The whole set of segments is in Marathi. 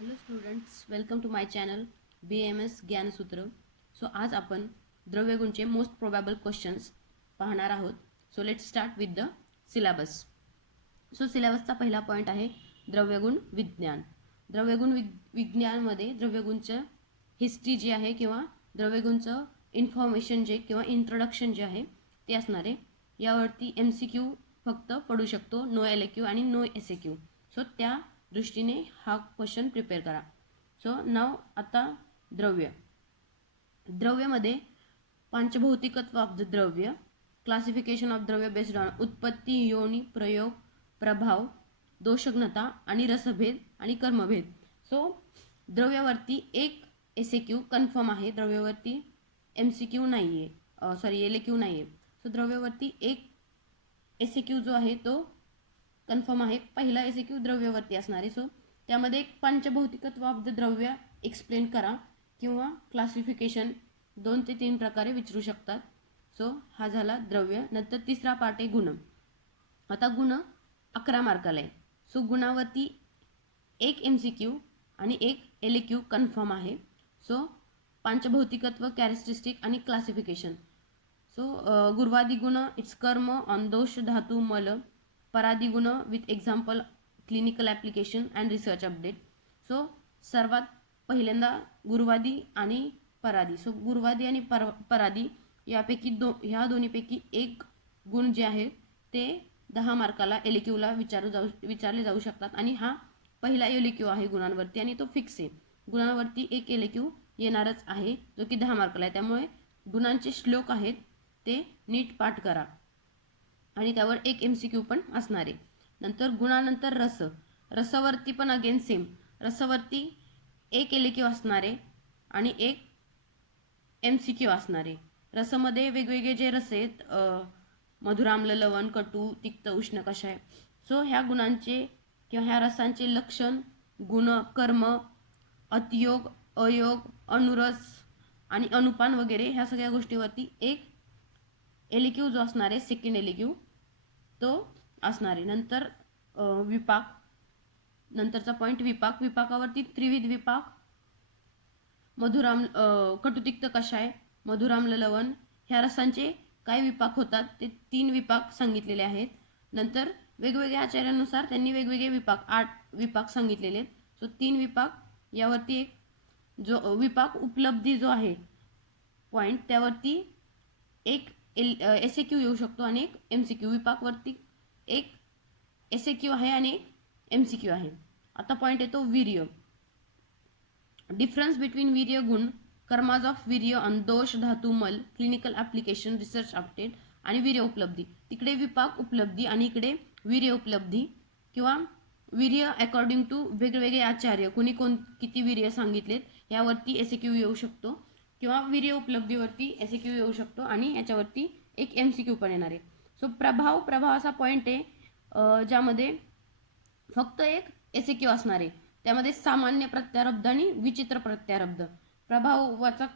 Hello students, welcome to my channel BMS Gyansutra. So आज आपण द्रव्यगुणचे मोस्ट प्रोबॅबल क्वेश्चन्स पाहणार आहोत. So let start with the syllabus. So सिलेबसचा पहिला पॉईंट आहे द्रव्यगुण विज्ञान. द्रव्यगुण विज्ञानमध्ये द्रव्यगुणचं हिस्ट्री जी आहे किंवा द्रव्यगुणचं इन्फॉर्मेशन जे किंवा इंट्रोडक्शन जे आहे ते असणार आहे. यावरती MCQ फक्त पडू शकतो, नो LAQ आणि नो SAQ. सो त्या दृष्टीने हा क्वेश्चन प्रिपेअर करा. सो नाव आता द्रव्यामध्ये पंचभौतिकत्व ऑफ द द्रव्य, क्लासिफिकेशन ऑफ द्रव्य बेस्ड ऑन उत्पत्ती, योनी, प्रयोग, प्रभाव, दोषघ्नता आणि रसभेद आणि कर्मभेद. सो द्रव्यावरती एक SAQ कन्फर्म आहे, द्रव्यावरती MCQ नाही आहे, LAQ नाही आहे. सो द्रव्यावरती एक SAQ जो आहे तो कन्फर्म आहे. पहिला SAQ द्रव्यावरती असणार आहे. सो त्यामध्ये एक पंचभौतिकत्व ऑफ द द्रव्य एक्सप्लेन करा किंवा क्लासिफिकेशन 2 ते 3 प्रकारे विचारू शकतात. सो हा झाला द्रव्य. नंतर तिसरा पार्ट आहे गुण. आता गुण 11 मार्काला आहे. सो गुणावरती एक MCQ आणि एक LAQ कन्फर्म आहे. सो पंचभौतिकत्व, कॅरेक्टरिस्टिक आणि क्लासिफिकेशन. सो गुरुवादी गुण इट्स कर्म ऑन दोष धातू मल. परादी गुण with example clinical application and research update. So सर्वात पहिल्यांदा गुरुवादी आणि परादी. सो गुरुवादी आणि परादी यापैकी ह्या दोन्हीपैकी एक गुण जे आहेत ते 10 मार्काला LAQला विचारले जाऊ शकतात आणि हा पहिला LAQ आहे गुणांवरती आणि तो फिक्स आहे. गुणांवरती एक LAQ येणारच आहे जो की 10 मार्काला आहे. त्यामुळे गुणांचे श्लोक आहेत ते नीट पाठ करा आणि त्यावर एक MCQ पण असणार आहे. नंतर गुणानंतर रसवरती पण अगेन सेम. रसवरती एक LAQ असणार आहे आणि एक MCQ असणार आहे. रसमध्ये वेगवेगळे जे रस आहेत, मधुर, आम्ल, लवण, कटू, तिक्त, उष्ण, कषाय. सो ह्या गुणांचे किंवा ह्या रसांचे लक्षण, गुण, कर्म, अतियोग, अयोग, अनुरस आणि अनुपान वगैरे ह्या सगळ्या गोष्टीवरती एक LAQ जो असणार आहे, सेकंड LAQ तो असणार आहे. नंतर विपाक. नंतरचा पॉईंट विपाक. विपाकावरती त्रिविध विपाक, कटुतिक्त कषाय, मधुराम्ल, लवण ह्या रसांचे काय विपाक होतात ते 3 विपाक सांगितलेले आहेत. नंतर वेगवेगळ्या आचार्यांनुसार त्यांनी वेगवेगळे विपाक 8 विपाक सांगितलेले आहेत. सो 3 विपाक यावरती एक जो विपाक उपलब्धी जो आहे पॉईंट त्यावरती एक SAQ येऊ शकतो आणि एक MCQ. विपाकवरती एक SAQ आहे आणि एक MCQ आहे. आता पॉईंट येतो वीर्य. डिफरन्स बिटवीन वीर्य गुण, कर्माज ऑफ वीर्य ऑन दोष धातू मल, क्लिनिकल ॲप्लिकेशन, रिसर्च अपडेट आणि वीर्य उपलब्धी. तिकडे विपाक उपलब्धी आणि इकडे वीर्य उपलब्धी किंवा वीर्य अकॉर्डिंग टू वेगवेगळे आचार्य कुणी किती वीर्य सांगितलेत यावरती SAQ येऊ शकतो किंवा वीर्य उपलब्धीवरती SAQ येऊ शकतो आणि याच्यावरती एक MCQ पण येणार आहे. सो प्रभाव असा पॉईंट आहे ज्यामध्ये फक्त एक SAQ असणार आहे. त्यामध्ये सामान्य प्रत्यारब्ध आणि विचित्र प्रत्यारब्ध. प्रभावाचा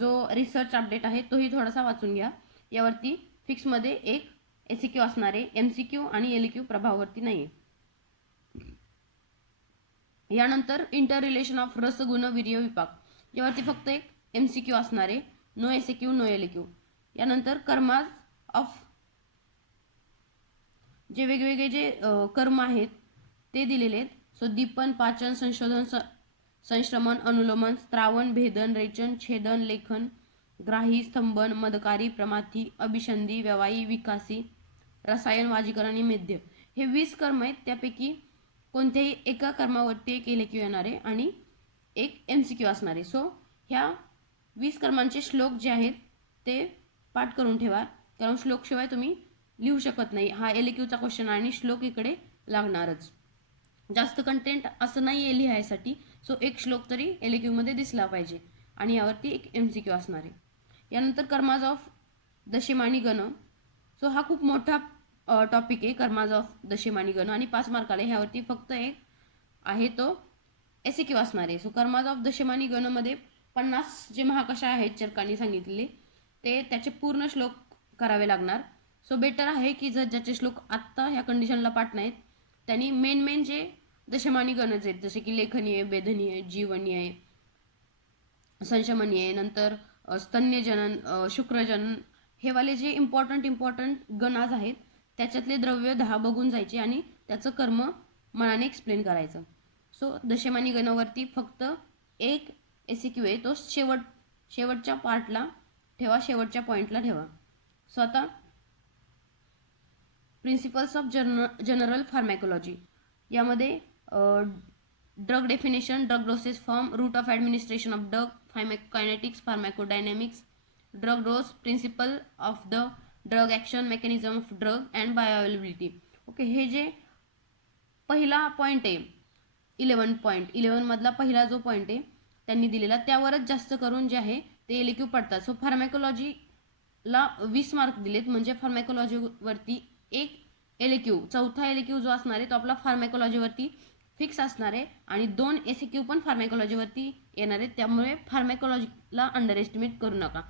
जो रिसर्च अपडेट आहे तोही थोडासा वाचून घ्या. यावरती फिक्समध्ये एक SAQ असणार आहे. MCQ आणि LAQ प्रभावावरती नाही आहे. यानंतर इंटर रिलेशन ऑफ रसगुण वीर्य विपाक यावरती फक्त एक MCQ असणार आहे. No SAQ no LAQ. यानंतर कर्माज ऑफ जे वेगवेगळे जे कर्म आहेत ते दिलेले आहेत. सो दीपन, पाचन, संशोधन, संश्रमण, अनुलोमन, स्त्रावण, भेदन, रेचन, छेदन, लेखन, ग्राही, स्तंभन, मदकारी, प्रमाथी, अभिसंधी, व्यवायी, विकासी, रसायन, वाजीकरण आणि मेद्य. हे 20 कर्म आहेत. त्यापैकी कोणत्याही एका कर्मावरती एक LAQ येणार आहे आणि एक MCQ असणार आहे. सो ह्या 20 कर्मांचे श्लोक जे आहेत ते पाठ करून ठेवा, कारण श्लोकशिवाय तुम्ही लिहू शकत नाही. हा LAQचा क्वेश्चन आणि श्लोक इकडे लागणारच. जास्त कंटेंट असं नाही आहे लिहायसाठी. सो एक श्लोक तरी LAQमध्ये दिसला पाहिजे आणि यावरती एक MCQ असणार आहे. यानंतर कर्माज ऑफ दशमानी गण. सो हा खूप मोठा टॉपिक आहे कर्माज ऑफ दशमानी गण आणि 5 मार्काला ह्यावरती फक्त एक आहे तो SAQ असणार आहे. सो कर्माज ऑफ दशमानी गणमध्ये 50 जे महाकषाय आहेत चरकांनी सांगितलेले ते त्याचे पूर्ण श्लोक करावे लागणार. सो बेटर आहे की जर ज्याचे श्लोक आत्ता ह्या कंडिशनला पाठ नाहीत त्यांनी मेन जे दशमानी गणच आहेत, जसे की लेखनीय, बेधनीय, जीवनीय, संशमनीय, नंतर स्तन्यजनन, शुक्रजनन, हे वाले जे इम्पॉर्टंट गणाज आहेत त्याच्यातले द्रव्य 10 बघून जायचे आणि त्याचं कर्म मनाने एक्सप्लेन करायचं. सो दशमानी गणावरती फक्त एक एसीक्यू आहे, तो शेवटच्या पार्टला ठेवा, शेवटच्या पॉईंटला ठेवा. सो आता प्रिन्सिपल्स ऑफ जनरल फार्मॅकोलॉजी, यामध्ये drug definition, drug doses form, route of administration of drug, pharmacokinetics, pharmacodynamics, drug dose, principle of the drug action, mechanism of drug and bioavailability. Okay, हे जे पहिला पॉईंट आहे 11 मधला पहिला जो पॉईंट आहे त्यांनी दिलेला, त्यावरच जास्त करून जे आहे ते एलक्यू पडतात. सो फार्मॅकोलॉजीला 20 मार्क दिलेत, म्हणजे फार्मॅकोलॉजीवरती एक एलक्यू, चौथा एलक्यू जो असणार आहे तो आपला फार्मॅकोलॉजीवरती फिक्स असणार आहे आणि 2 एसक्यू पण फार्मॅकोलॉजीवरती येणार आहेत. त्यामुळे फार्मॅकोलॉजीला अंडर एस्टिमेट करू नका.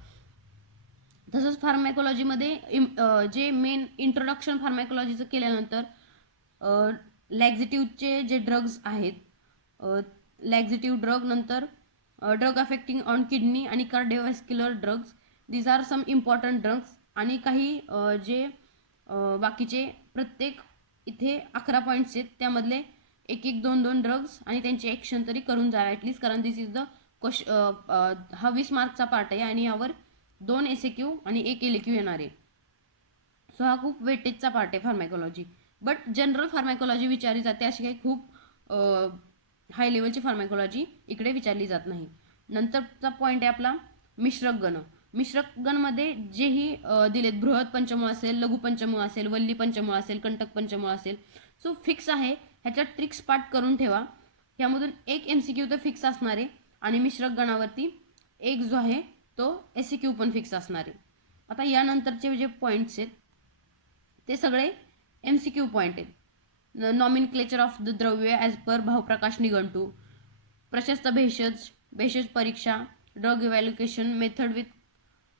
तसंच फार्मॅकोलॉजीमध्ये जे मेन इंट्रोडक्शन फार्मॅकोलॉजीचं केल्यानंतर लॅक्झेटिव्हचे जे ड्रग्ज आहेत, लॅक्झेटिव्ह ड्रग, नंतर ड्रग अफेक्टिंग ऑन किडनी आणि cardiovascular drugs, these are some important drugs. आणि काही जे बाकीचे प्रत्येक इथे 11 पॉईंट्स आहेत त्यामधले एक 2 ड्रग्ज आणि त्यांची ॲक्शन तरी करून जावे ॲटलीस्ट, कारण दिस इज द हा 20 मार्कचा पार्ट आहे आणि यावर 2 एसक्यू आणि 1 एलक्यू येणार आहे. सो हा खूप वेटेजचा पार्ट आहे फार्मॅकोलॉजी. बट जनरल फार्मॅकोलॉजी विचारली जाते, अशी काही खूप हाय लेवलची फार्मॅकोलॉजी इकडे विचारली जात नाही. नंतरचा पॉईंट आहे आपला मिश्रक गण. मिश्रक गणमध्ये जेही दिलेत, बृहत पंचमूळ असेल, लघु पंचमूळ असेल, वल्ली पंचमूळ असेल, कंटक पंचमूळ असेल, सो फिक्स आहे. ह्याच्या ट्रिक्स पार्ट करून ठेवा. ह्यामधून एक MCQ तर फिक्स असणार आहे आणि मिश्रक गणावरती एक जो आहे तो SCQ पण फिक्स असणार आहे. आता यानंतरचे जे पॉईंट्स आहेत ते सगळे MCQ पॉईंट आहेत. नॉमिनक्लेचर ऑफ द द्रव्य ॲज पर भावप्रकाश निघंटू, प्रशस्त भेषज परीक्षा, drug evaluation method with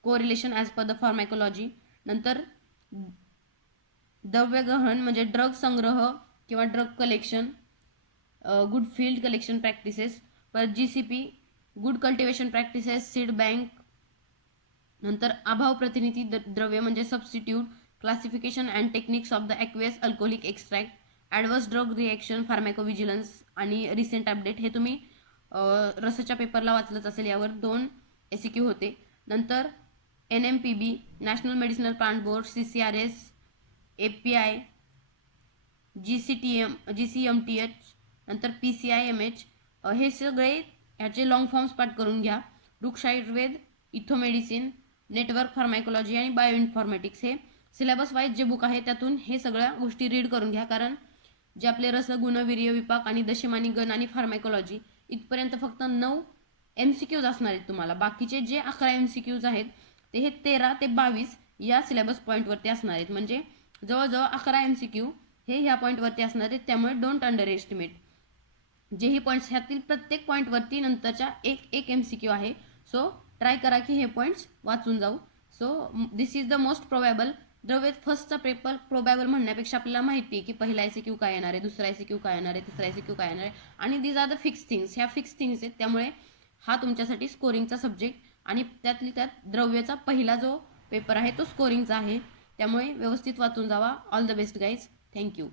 correlation as per the pharmacology, नंतर द्रव्य गहन म्हणजे ड्रग संग्रह किंवा drug collection, good field collection practices, per GCP good cultivation practices, seed bank, नंतर अभाव प्रतिनिधी द्रव्य म्हणजे substitute, classification and techniques of the aqueous alcoholic extract, adverse drug reaction, pharmacovigilance आणि रिसेंट अपडेट. हे तुम्ही रसच्या पेपरला वाचलंच असेल, यावर 2 SCQ होते. नंतर NMPB, national medicinal plant board, CCRS, API, GCMTH, नंतर PCIMH, हे सगळे ह्याचे लॉंग फॉर्म्स पाठ करून घ्या. वृक्ष आयुर्वेद, इथोमेडिसिन, नेटवर्क फार्मॅकोलॉजी आणि बायो इन्फॉर्मॅटिक्स, हे सिलेबस वाईज जे बुक आहे त्यातून हे सगळ्या गोष्टी रीड करून घ्या. कारण जे आपले रस, गुण, वीर्य, विपाक आणि दशमानी गण आणि फार्मॅकोलॉजी इथपर्यंत फक्त 9 MCQज असणार आहेत तुम्हाला. बाकीचे जे 11 MCQज आहेत ते हे 13 ते 22 या सिलेबस पॉईंटवरती असणार आहेत. म्हणजे जवळजवळ 11 MCQ हे ह्या पॉईंटवरती असणार आहेत. त्यामुळे डोंट अंडर एस्टिमेट. जेही पॉईंट्स ह्यातील प्रत्येक पॉईंटवरती नंतरच्या एक MCQ आहे. सो ट्राय करा की हे पॉईंट्स वाचून जाऊ. So this is the most प्रोबॅबल. द्रव्य फर्स्टचा पेपर प्रोबॅबल म्हणण्यापेक्षा आपल्याला माहिती आहे की पहिला SCQ काय येणार आहे, दुसरा SCQ काय येणार आहे, तिसरा SCQ काय येणार आहे आणि these are the fix things. ह्या फिक्स थिंग्स आहेत. त्यामुळे हा तुमच्यासाठी स्कोरिंगचा सब्जेक्ट आणि त्यातली त्यात द्रव्याचा पहिला जो पेपर आहे तो स्कोरिंगचा आहे. त्यामुळे व्यवस्थित वाचून जावा. All the best guys. Thank you.